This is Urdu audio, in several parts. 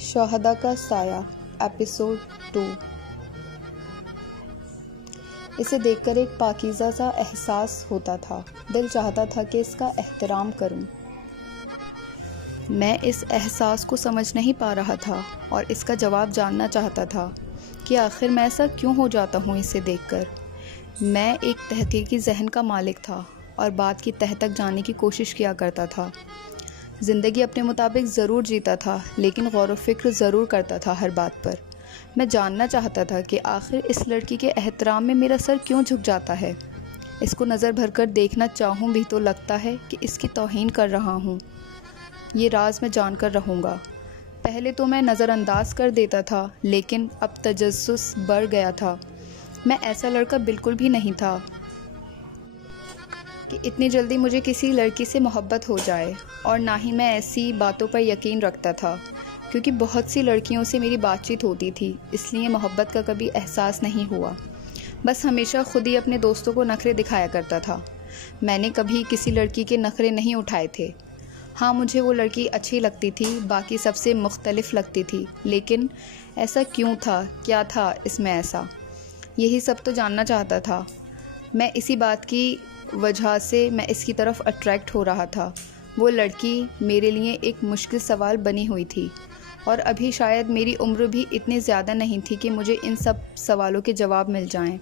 شہدا کا سایہ ایپیسوڈ 2۔ اسے دیکھ کر ایک پاکیزہ سا احساس ہوتا تھا، دل چاہتا تھا کہ اس کا احترام کروں۔ میں اس احساس کو سمجھ نہیں پا رہا تھا اور اس کا جواب جاننا چاہتا تھا کہ آخر میں ایسا کیوں ہو جاتا ہوں اسے دیکھ کر۔ میں ایک تحقیقی ذہن کا مالک تھا اور بات کی تہہ تک جانے کی کوشش کیا کرتا تھا۔ زندگی اپنے مطابق ضرور جیتا تھا، لیکن غور و فکر ضرور کرتا تھا ہر بات پر۔ میں جاننا چاہتا تھا کہ آخر اس لڑکی کے احترام میں میرا سر کیوں جھک جاتا ہے۔ اس کو نظر بھر کر دیکھنا چاہوں بھی تو لگتا ہے کہ اس کی توہین کر رہا ہوں۔ یہ راز میں جان کر رہوں گا۔ پہلے تو میں نظر انداز کر دیتا تھا، لیکن اب تجسس بڑھ گیا تھا۔ میں ایسا لڑکا بالکل بھی نہیں تھا کہ اتنی جلدی مجھے کسی لڑکی سے محبت ہو جائے، اور نہ ہی میں ایسی باتوں پر یقین رکھتا تھا، کیونکہ بہت سی لڑکیوں سے میری بات چیت ہوتی تھی، اس لیے محبت کا کبھی احساس نہیں ہوا۔ بس ہمیشہ خود ہی اپنے دوستوں کو نخرے دکھایا کرتا تھا۔ میں نے کبھی کسی لڑکی کے نخرے نہیں اٹھائے تھے۔ ہاں، مجھے وہ لڑکی اچھی لگتی تھی، باقی سب سے مختلف لگتی تھی، لیکن ایسا کیوں تھا؟ کیا تھا اس میں ایسا؟ یہی سب تو جاننا چاہتا تھا میں۔ اسی بات کی وجہ سے میں اس کی طرف اٹریکٹ ہو رہا تھا۔ وہ لڑکی میرے لیے ایک مشکل سوال بنی ہوئی تھی، اور ابھی شاید میری عمر بھی اتنی زیادہ نہیں تھی کہ مجھے ان سب سوالوں کے جواب مل جائیں۔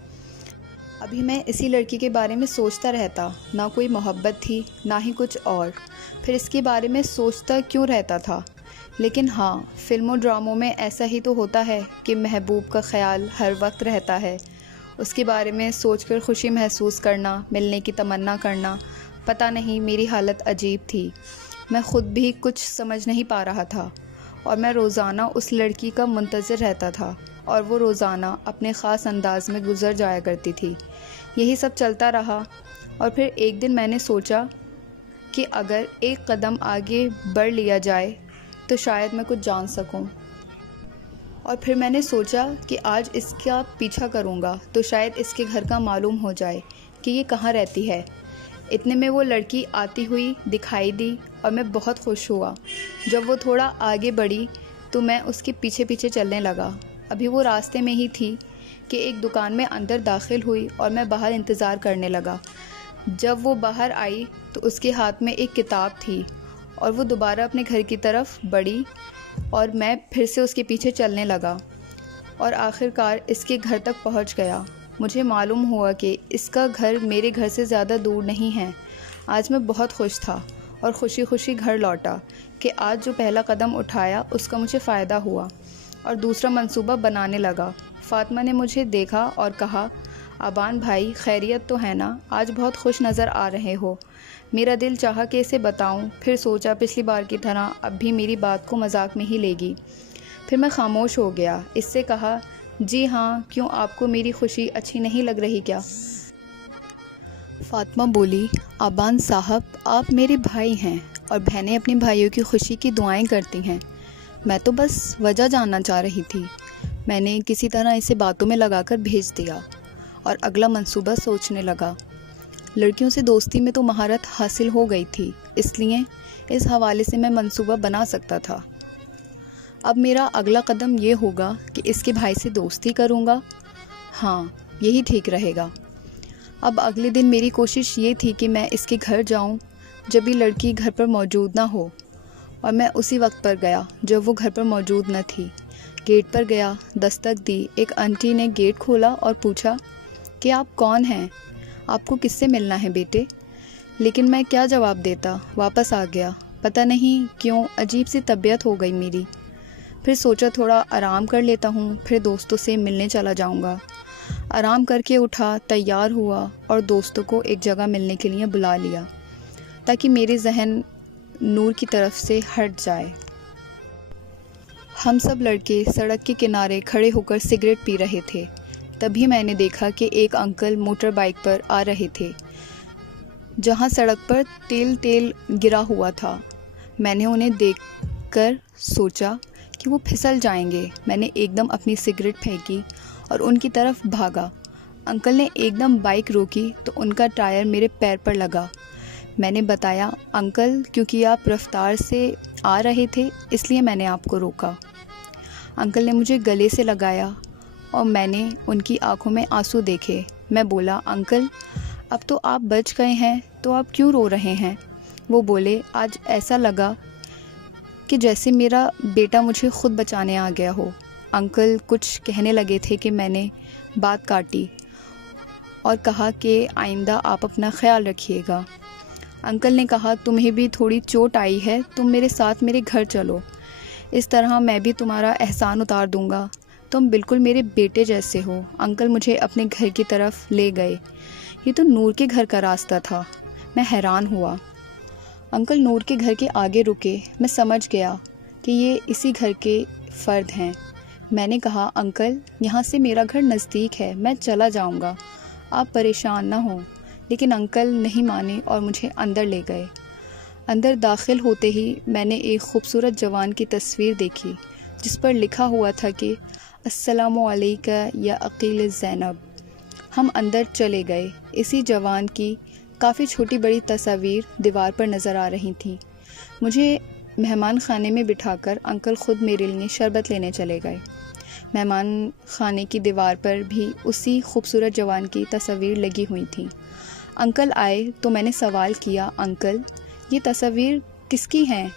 ابھی میں اسی لڑکی کے بارے میں سوچتا رہتا، نہ کوئی محبت تھی، نہ ہی کچھ اور۔ پھر اس کے بارے میں سوچتا کیوں رہتا تھا؟ لیکن ہاں، فلموں ڈراموں میں ایسا ہی تو ہوتا ہے کہ محبوب کا خیال ہر وقت رہتا ہے، اس کے بارے میں سوچ کر خوشی محسوس کرنا، ملنے کی تمنا کرنا۔ پتہ نہیں، میری حالت عجیب تھی۔ میں خود بھی کچھ سمجھ نہیں پا رہا تھا، اور میں روزانہ اس لڑکی کا منتظر رہتا تھا، اور وہ روزانہ اپنے خاص انداز میں گزر جایا کرتی تھی۔ یہی سب چلتا رہا، اور پھر ایک دن میں نے سوچا کہ اگر ایک قدم آگے بڑھ لیا جائے تو شاید میں کچھ جان سکوں۔ اور پھر میں نے سوچا کہ آج اس کا پیچھا کروں گا تو شاید اس کے گھر کا معلوم ہو جائے کہ یہ کہاں رہتی ہے۔ اتنے میں وہ لڑکی آتی ہوئی دکھائی دی، اور میں بہت خوش ہوا۔ جب وہ تھوڑا آگے بڑھی تو میں اس کے پیچھے پیچھے چلنے لگا۔ ابھی وہ راستے میں ہی تھی کہ ایک دکان میں اندر داخل ہوئی، اور میں باہر انتظار کرنے لگا۔ جب وہ باہر آئی تو اس کے ہاتھ میں ایک کتاب تھی، اور وہ دوبارہ اپنے گھر کی طرف بڑھی، اور میں پھر سے اس کے پیچھے چلنے لگا، اور آخرکار اس کے گھر تک پہنچ گیا۔ مجھے معلوم ہوا کہ اس کا گھر میرے گھر سے زیادہ دور نہیں ہے۔ آج میں بہت خوش تھا، اور خوشی خوشی گھر لوٹا کہ آج جو پہلا قدم اٹھایا اس کا مجھے فائدہ ہوا، اور دوسرا منصوبہ بنانے لگا۔ فاطمہ نے مجھے دیکھا اور کہا، ابان بھائی، خیریت تو ہے نا؟ آج بہت خوش نظر آ رہے ہو۔ میرا دل چاہا کہ اسے بتاؤں، پھر سوچا پچھلی بار کی طرح اب بھی میری بات کو مذاق میں ہی لے گی۔ پھر میں خاموش ہو گیا۔ اس سے کہا، جی ہاں، کیوں، آپ کو میری خوشی اچھی نہیں لگ رہی کیا؟ فاطمہ بولی، ابان صاحب، آپ میرے بھائی ہیں، اور بہنیں اپنے بھائیوں کی خوشی کی دعائیں کرتی ہیں۔ میں تو بس وجہ جاننا چاہ رہی تھی۔ میں نے کسی طرح اسے باتوں میں لگا کر بھیج دیا، اور اگلا منصوبہ سوچنے لگا۔ لڑکیوں سے دوستی میں تو مہارت حاصل ہو گئی تھی، اس لیے اس حوالے سے میں منصوبہ بنا سکتا تھا۔ اب میرا اگلا قدم یہ ہوگا کہ اس کے بھائی سے دوستی کروں گا۔ ہاں، یہی ٹھیک رہے گا۔ اب اگلے دن میری کوشش یہ تھی کہ میں اس کے گھر جاؤں جب یہ لڑکی گھر پر موجود نہ ہو، اور میں اسی وقت پر گیا جب وہ گھر پر موجود نہ تھی۔ گیٹ پر گیا، دستک دی۔ ایک آنٹی نے گیٹ کھولا اور پوچھا کہ آپ کون ہیں؟ آپ کو کس سے ملنا ہے بیٹے؟ لیکن میں کیا جواب دیتا؟ واپس آ گیا۔ پتہ نہیں کیوں عجیب سی طبیعت ہو گئی میری۔ پھر سوچا تھوڑا آرام کر لیتا ہوں، پھر دوستوں سے ملنے چلا جاؤں گا۔ آرام کر کے اٹھا، تیار ہوا، اور دوستوں کو ایک جگہ ملنے کے لیے بلا لیا تاکہ میرے ذہن نور کی طرف سے ہٹ جائے۔ ہم سب لڑکے سڑک کے کنارے کھڑے ہو کر سگریٹ پی رہے تھے۔ تبھی میں نے دیکھا کہ ایک انکل موٹر بائیک پر آ رہے تھے، جہاں سڑک پر تیل گرا ہوا تھا۔ میں نے انہیں دیکھ کر سوچا کہ وہ پھسل جائیں گے۔ میں نے ایک دم اپنی سگریٹ پھینکی اور ان کی طرف بھاگا۔ انکل نے ایک دم بائیک روکی تو ان کا ٹائر میرے پیر پر لگا۔ میں نے بتایا، انکل، کیونکہ آپ رفتار سے آ رہے تھے اس لیے میں نے آپ کو روکا۔ انکل نے مجھے گلے سے لگایا اور میں نے ان کی آنکھوں میں آنسو دیکھے۔ میں بولا، انکل اب تو آپ بچ گئے ہیں تو آپ کیوں رو رہے ہیں؟ وہ بولے، آج ایسا لگا کہ جیسے میرا بیٹا مجھے خود بچانے آ گیا ہو۔ انکل کچھ کہنے لگے تھے کہ میں نے بات کاٹی اور کہا کہ آئندہ آپ اپنا خیال رکھیے گا۔ انکل نے کہا، تمہیں بھی تھوڑی چوٹ آئی ہے، تم میرے ساتھ میرے گھر چلو، اس طرح میں بھی تمہارا احسان اتار دوں گا، تم بالکل میرے بیٹے جیسے ہو۔ انکل مجھے اپنے گھر کی طرف لے گئے۔ یہ تو نور کے گھر کا راستہ تھا۔ میں حیران ہوا۔ انکل نور کے گھر کے آگے رکے۔ میں سمجھ گیا کہ یہ اسی گھر کے فرد ہیں۔ میں نے کہا، انکل یہاں سے میرا گھر نزدیک ہے، میں چلا جاؤں گا، آپ پریشان نہ ہوں۔ لیکن انکل نہیں مانے اور مجھے اندر لے گئے۔ اندر داخل ہوتے ہی میں نے ایک خوبصورت جوان کی تصویر دیکھی جس پر لکھا ہوا تھا کہ السلام علیکہ یا عقیل زینب۔ ہم اندر چلے گئے۔ اسی جوان کی کافی چھوٹی بڑی تصاویر دیوار پر نظر آ رہی تھیں۔ مجھے مہمان خانے میں بٹھا کر انکل خود میرے لیے شربت لینے چلے گئے۔ مہمان خانے کی دیوار پر بھی اسی خوبصورت جوان کی تصاویر لگی ہوئی تھیں۔ انکل آئے تو میں نے سوال کیا، انکل یہ تصاویر کس کی ہیں؟